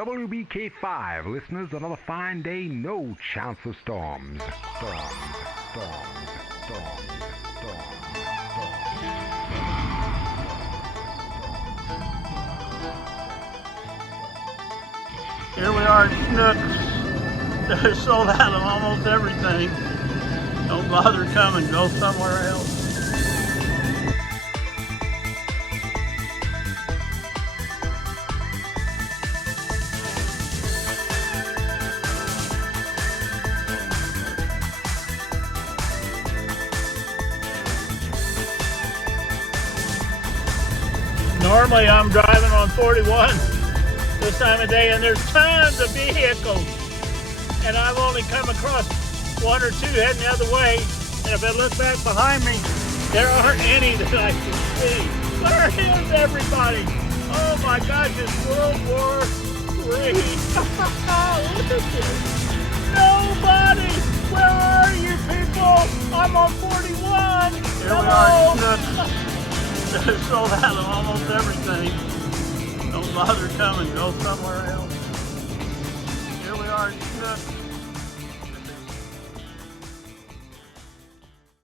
WBK5 listeners, another fine day, no chance of storms. Storms, storms, storms, storms, Here we are at Schnucks. They're sold out of almost everything. Don't bother coming, go somewhere else. Normally I'm driving on 41 this time of day and there's tons of vehicles and I've only come across one or two heading the other way, and if I look back behind me there aren't any that I can see. Where is everybody? Oh my gosh, it's World War III. Look at this. Nobody! Where are you people? I'm on 41. Here we are, Schnucks. They're sold out of almost everything. Don't bother coming, go somewhere else. Here we are, Schnucks.